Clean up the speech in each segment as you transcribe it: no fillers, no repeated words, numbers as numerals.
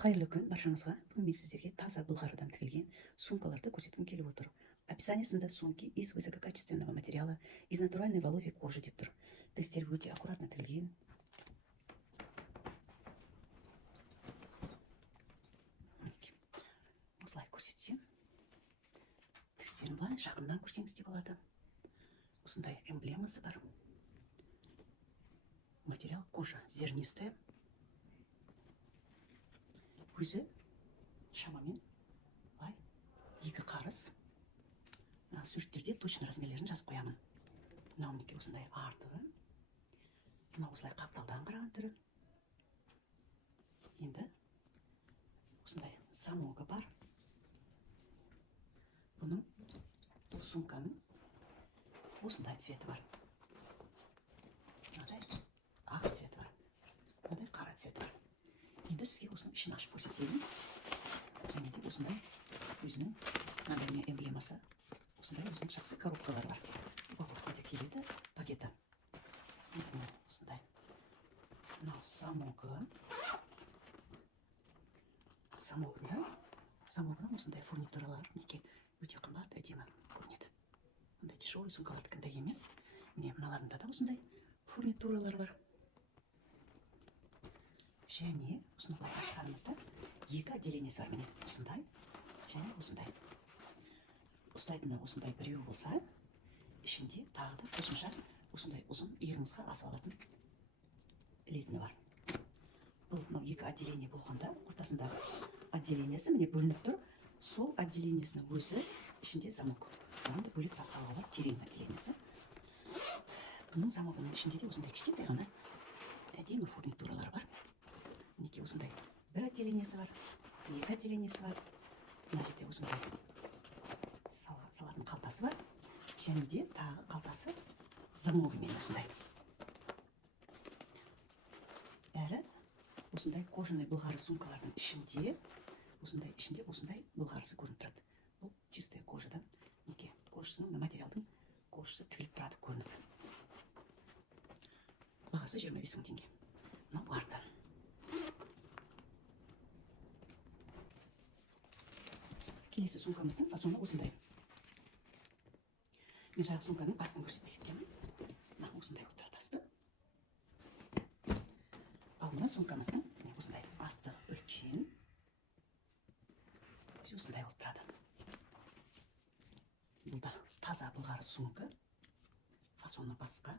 Қайырлы күн баршаңызға. Бүгін мен сіздерге таза былғарыдан тігілген сумкаларды көрсеткім келіп отыр. Описаниясында сумки из высококачественного материала, из натуральной воловьей кожи деп тұр. Тігістері өте аккуратно тігілген. Осылай көрсетсем, тігістерін былай жақыннан көрсеңіз де болады. Осындай эмблемасы бар. Материал кожа зернистая. Көзі шамамен былай 2 қарыс. Сюжеттерде точно размерлерін жазып қоямын. Мынау мінекей осындай артығы. Мынау осылай қапталдан қараған түрі. Енді осындай замогы бар. Бұның бұл сумканың осындай цветі бар. Мынадай ақ цветі бар. Мынадай қара цветі бар. Енді сізге осының ішін ашып көрсетейін. Және де осындай өзінің мынандай эмблемасы. Осындай өзінің жақсы коробкалар бар. Упаковкада келеді пакеті. Осындай. Мынау замогы. Замогынан осындай фурнитуралар мінекей өте қымбат, әдемі көрінеді. Мындай дешевый сумкалардікіндей емес. Міне мыналарында да осындай фурнитуралар бар. Және осыны былай ашқанымызда 2 отделениесі бар. Міне осындай және осындай. Ұстайтында осындай біреу болса, ішінде тағы да қосымша осындай ұзын иығыңызға асып алатын ілетіні бар. Бұл 2 отделение болғанда ортасындағы отделениесі міне бөлініп тұр. Сол отделениесінің өзі ішінде замок. Оған да бөлек сатсалығы бар, терең отделениесі. Бұның замогының ішінде де осындай кішкентай ғана әдемі фурнитуралар бар. Мінекей осындай 1 отделениесі бар, 2 отделениесі бар. Мына жерде осындай салатын қалтасы бар. Және де тағы қалтасы замогымен осындай. Әрі осындай кожаный былғары сумкалардың ішінде осындай былғарысы көрініп тұрады. Бұл чистая кожадан, неке кожасының, материалдың кожасы тігіліп тұрады көрініп. Бағасы 25 000 теңге. Мынау арты. Келесі сумкамыздың фасоны осындай. Мен жаңағы сумканың астын көрсетпей кеткенмін. Мына осындай болып тұрады асты. Ал мына сумкамыздың осындай асты үлкен. Осындай болып тұрады. Бұл да таза былғары сумка. Фасоны басқа.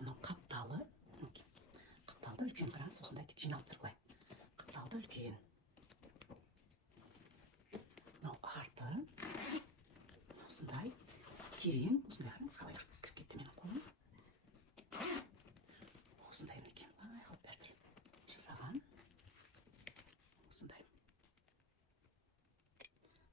Мынау қапталы. Қапталда үлкен, қараңыз, осындай тек жиналып тұр былай. Қапталда үлкен. Мынау арты. Осындай терең. Осындай қараңыз, қалай кіріп кетті менің қолым. Осындай мінекей. Қалып бәрі жасаған. Осындай.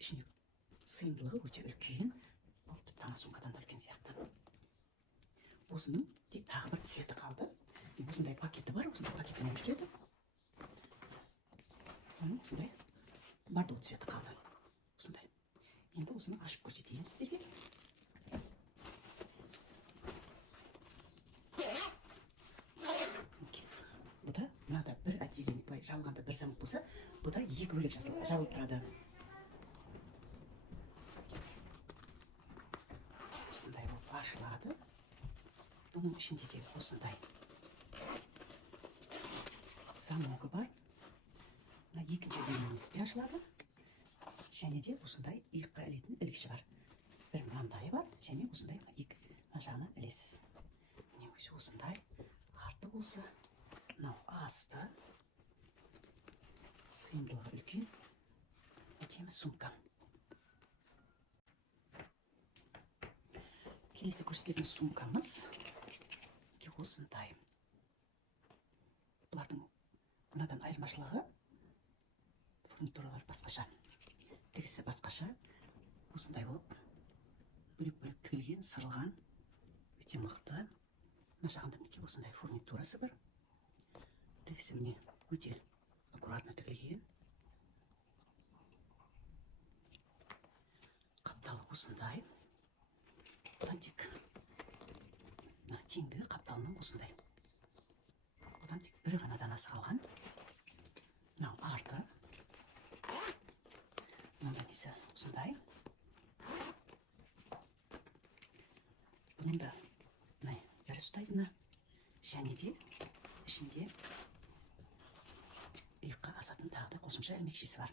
Ішіне сыйымдылығы өте үлкен. Бұл тіпті ана сумкадан да үлкен сияқты. Осының тек тағы бір цветі қалды. Осындай пакеті бар, осындай пакетімен жүреді. Осындай бордо цветі қалды. Осындай. Енді осыны ашып көрсетейін сіздерге. Бұда мынада 1 отделение, былай жабылғанда 1 замок болса, бұда 2 бөлек жабылып тұрады. Осындай болып ашылады. Бұның ішінде де осындай замогы бар. Екінші отделениесі де ашылады. Және де осындай иыққа ілетін ілгіші бар. Бір мынандай бар, және осындай иық жағына ілесіз. Міне өзі осындай арты болса, мынау асты. Сыйымдылығы үлкен. Әдемі сумка. Келесі көрсететін сумкамыз осындай. Бұлардың мынадан айырмашылығы фурнитуралар басқаша. Тігісі басқаша. Осындай болып бөлек-бөлек тігілген, сырылған. Өте мықты. Мына жағында мінекей осындай фурнитурасы бар. Тігісі міне өте аккуратно тігілген. Қапталы осындай. Бұдан тек кеңдігі қапталының осындай. Бұдан тек бір ғана данасы қалған. Мынау арты. осындай. Бұның да бір ұстайтыны, және де ішінде иыққа асатын тағы да қосымша ілмекшесі бар.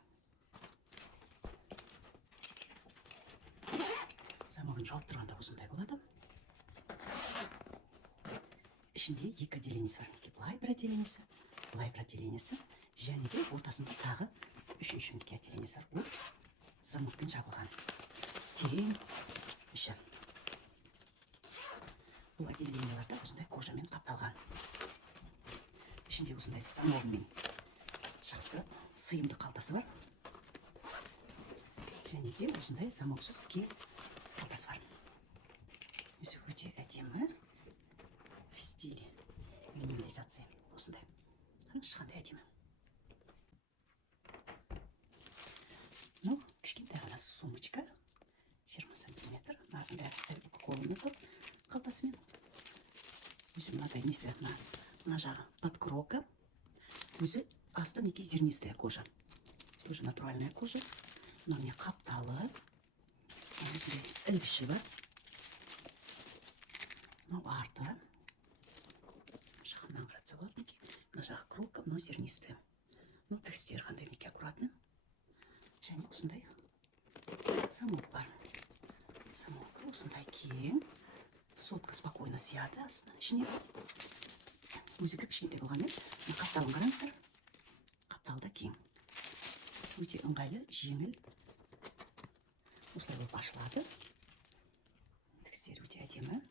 Замогын жауып тұрғанда осындай болады. Ішінде екі отделениесі бар. Былай бір отделениесі, былай бір отделениесі, және де ортасында тағы үшінші отделениесі бар. Ол замокпен жабылған. Терең іші. Бұл отделениелерді осындай кожамен қапталған. Ішінде осындай замогымен жақсы сыйымды қалтасы бар. Және де осындай замоксыз кең қалтасы бар. Өзі өте әдемі стиль минимализация. Осындай. Қандай әдемі. Кішкентай ғана сумочка. 20 сантиметр. Артында қолыны қалтасымен. Өзі мынадай несі, мына жағы подкрока. Өзі асты неке зернистая кожа. Тоже натуральная кожа. Но не қапталы. Ілгіші бар. Арты. Жағынан қаратса болады неке. Мына жағы крока, но зернистая. Тістер қандай неке аккуратный. Және осындай замок бар. Замок осындай кең. Сотка спокойно сияды астына. Ішіне өзі кішкентай болғанмен, қапталын қараңыздар. Қапталда кең. Өте ыңғайлы, жеңіл. Осылай болып ашылады. Тістер өте әдемі.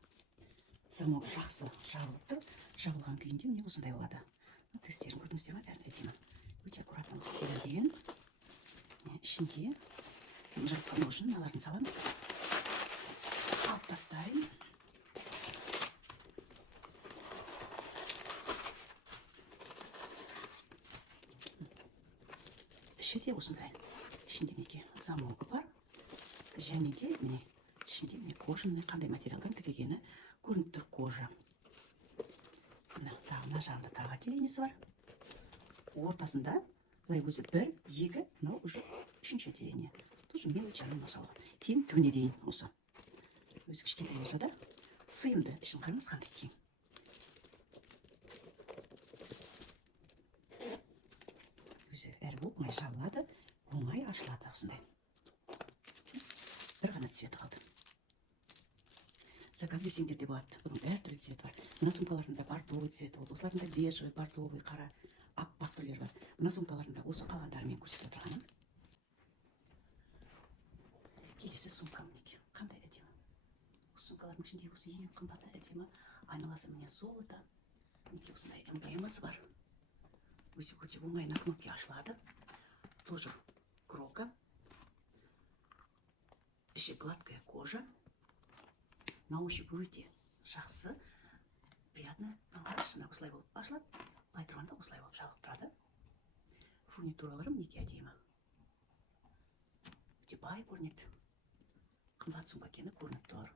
Замок жақсы жабылып тұр. Жабылған күйінде міне осындай болады. Тістерін көрдіңіздер ме? Бәрін әдемі. Өте аккуратно істелінген. Ішінде жыртқаны үшін мыналарын саламыз. Алып тастайын. Іші де осындай. Ішінде неке замогы бар. Және де міне ішінде міне кожаның қандай материалдан тігілгені көрініп тұр кожа. Мына жағында тағы отделениесі бар. Ортасында былай өзі бір, екі, мынау уже үшінші отделение. Тоже мелочаны мысалы. Кең түбіне дейін осы. Өзі кішкентай болса да сыйымды. Ішін қараңыз қандай кең. Өзі әр болып оңай жабылады, оңай ашылады осындай. Бір ғана цветі қалды. Заказ берсеңдер де болады. Бұның әртүрлі цвет бар. Мына сумкаларында бордовый цвет болды. Осыларында бежевый, бордовый, қара, аппақ түрлері бар. Мына сумкаларында осы қалғандарымен көрсетіп отырғаным. Келесі сумкам неке. Қандай әдемі. Осы сумкалардың ішінде осы ең қымбаты әдемі. Айналасы міне золото. Неке осындай эмблемасы бар. Өзі өте оңай на кнопке ашылады. Тоже крока. Іші гладкая кожа. На ощупь өте жақсы, приятно. Шына осылай болып ашылады. Былай тұрғанда осылай болып жабылып тұрады. Фурнитуралары мінеке әдемі. Өте бай көрінеді. Қымбат сумка екені көрініп тұр.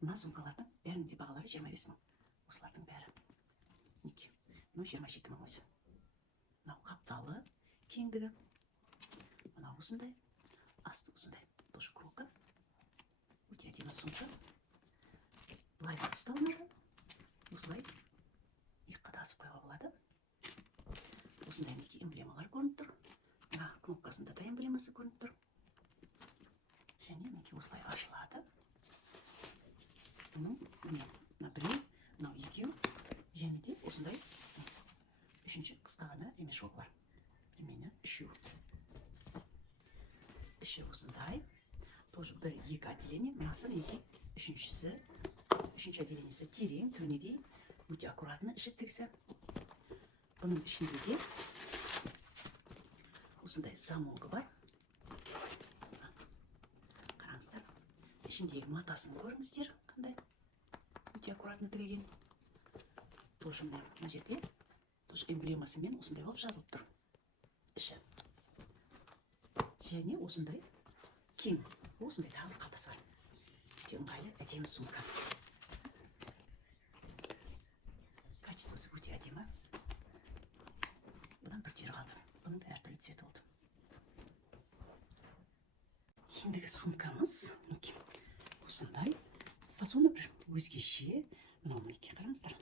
Мына сумкалардың бәрінде бағалары 25 мың. Осылардың бәрі. Неке. 27 мың өзі. Мынау қапталы, кеңдігі. Мынау осындай, асты осындай. Тоже крока. Өте әдемі сумка. Былай ұсталынады. Осылай иыққа тасып қоюға болады. Осындай неке эмблемалар көрініп тұр. Мына кнопкасында да эмблемасы көрініп тұр. Және неке осылай ашылады. Бұның мына біреу, мынау екеу. Және де осындай үшінші қысқа ғана ремешок бар. Ремені үшеу. Іші осындай. Тоже бір екі отделение. Мынасы неке үшінші отделениесі терең, түбіне дейін. Өте аккуратны іші тігісі. Бұның ішінде де осындай замогы бар. Қараңыздар. Ішіндегі матасын көріңіздер. Қандай? Өте аккуратны тігілген. Тоже мына жерде эмблемасымен осындай болып жазылып тұр. Іші. Және осындай кең. Осындай тағы қалтасы бар. Өте ыңғайлы әдемі сумка. Качествосы өте әдемі. Бұдан бір түйір қалды. Бұның да әртүрлі цветі болды. Ендігі сумкамыз мінекей осындай фасоны бір өзгеше. Мынау мінекей қараңыздар,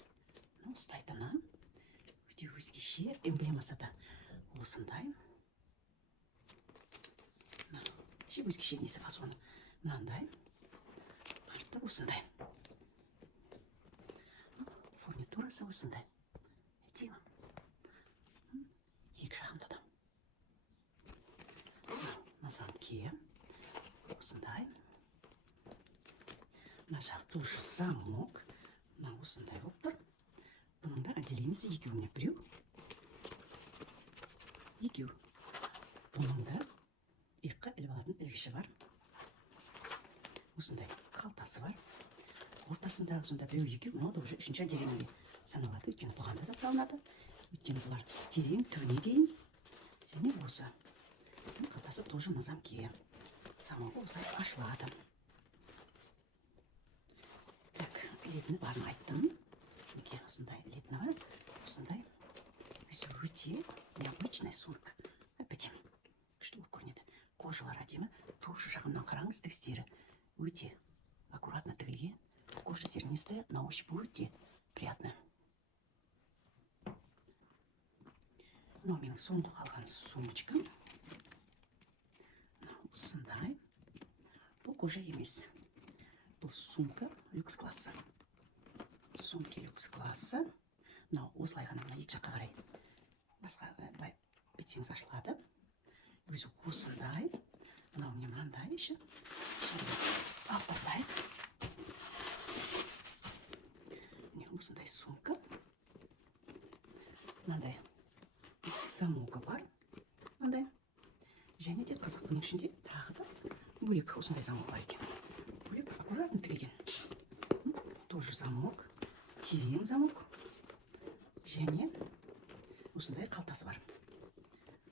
мынау ұстайтыны өте өзгеше, эмблемасы да осындай. Өзгеше несі фасоны мынандай, арты осындай, фурнитурасы осындай. Екі жағында да назамке осындай. Мына жақ тоже замок. Мына осындай болып тұр. Бұның да отделениесі екеуіне, біреу, екеу. Бұның да иыққа іліп алатын ілгіші бар. Осындай қалтасы бар. Ортасындағы сонда біреу, екеу, мынау да уже үшінші отделениеге саналады. Өйткені бұған да зат салынады. Өйткені бұлар терең түбіне дейін. Және осы қалтасы тоже на замке. Замогы осылай ашылады. Так, летіні барын айттым. Мінекей осындай летіні бар. Осындай өзі өте необычный сумка. Бітем. Күшті болып көрінеді. Кожалар әдемі. Тоже жағынан қараңыз, текстері өте аккуратно тігілген. Кожа зернистая, на ощупь өте приятная. Мынау менің соңғы қалған сумочкам. Осындай. Бұл кожа емес. Бұл сумка люкс классы. Сумки люкс классы. Мынау осылай ғана мына екі жаққа қарай. Басқа былай бетіңіз ашылады. Өзі осындай. Мынау міне мынандай іші. Алып тастайық. Міне осындай сумка. Мынандай замогы бар. Мынандай. Және де қызық, бұның ішінде тағы да бөлек осындай замок бар екен. Бөлек аккуратно тігілген. Тоже замок. Терең замок. Және осындай қалтасы бар.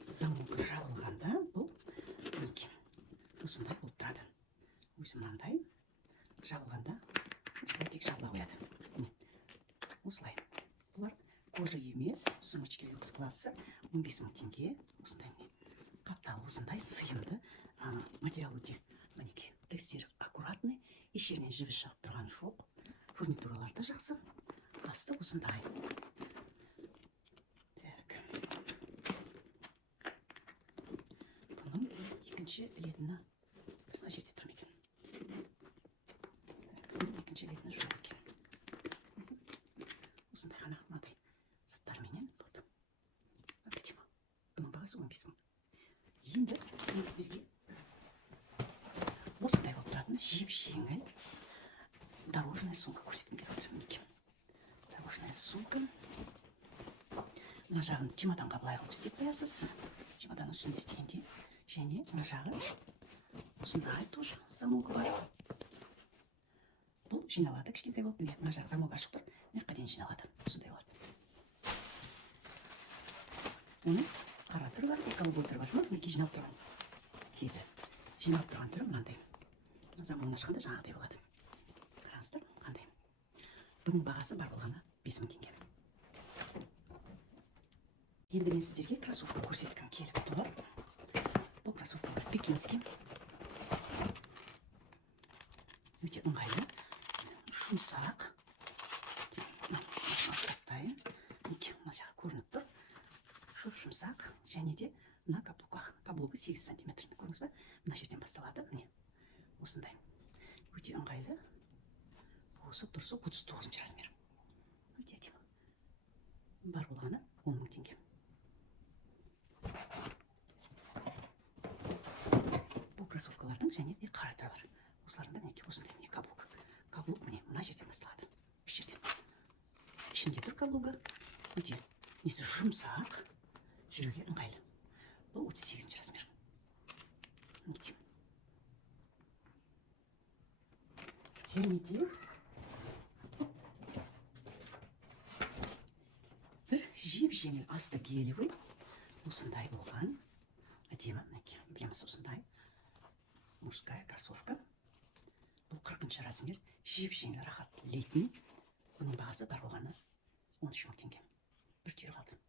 Замок жабылғанда бұл мінекей осындай болып тұрады. Өзі мынандай жабылғанда осылай тек жабыла қояды. Осылай. Бұлар кожа емес, сумочки люкс классы 15 000 теңге. Осындай қапталы, осындай сыйымды материал өте. Мінекей текстері аккуратный, ешерінен жібіс шығып тұрған жоқ. Фурнитуралар да жақсы. Асты осындай. Бұның екінші летіні біздің жерде тұрм екен. Екінші летіні жоқ екен. Осындай ғана мынадай заттарменен болды. Бұның бағасы 15 000. Енді сіздерге осындай болып тұратын жеп-жеңіл дорожная сумка көрсеткім келіп отыр. Мінекей дорожная сумка. Мына жағын чемоданға былай қылып істеп қоясыз. Чемодан үстінде істегенде. Және мына жағы осындай тоже замогы бар. Бұл жиналады кішкентай болып. Міне мына жағы замогы ашық тұр. Мына дейін жиналады. Осындай болады. Оның қара түрі бар, голубой түрі бар. Мінекей жиналып тұрған кезі. Жиналып тұрған түрі мынандай. Замогын ашқанда жаңағыдай болады. Қараңыздар, қандай. Бұның бағасы бар болғаны 5 000 теңге. Енді мен сіздерге кроссовка көрсеткім келіп тұр. Бұл кроссовкалар пекинский. Өте ыңғайлы. Жұмсақ. Тастайын. Мінекей мына жағы көрініп тұр. Жұмсақ. Және де мына каблугі 8 сантиметр. Көрдіңіз бе? Мына жерден басталады. Міне осындай. Өте ыңғайлы. Осы тұрысы 39 размер. Өте әдемі. Бар болғаны 10 000 теңге. Бұл кроссовкалардың және де қара түрі бар. Осыларында мінекей осындай міне каблук. Каблук міне мына жерден басталады. Үш жерден. Ішінде тұр каблугі. Өте несі жұмсақ. Жүруге ыңғайлы. Бұл 38 размер. Мінекей. Және де бір жеп-жеңіл асты гелевый осындай болған. Әдемі, мінекей, эмблемасы осындай. Мужская кроссовка. Бұл 40 размер. Жеп-жеңіл рахат летний. Бұның бағасы бар болғаны 13 000 теңге. Бір түйір қалды.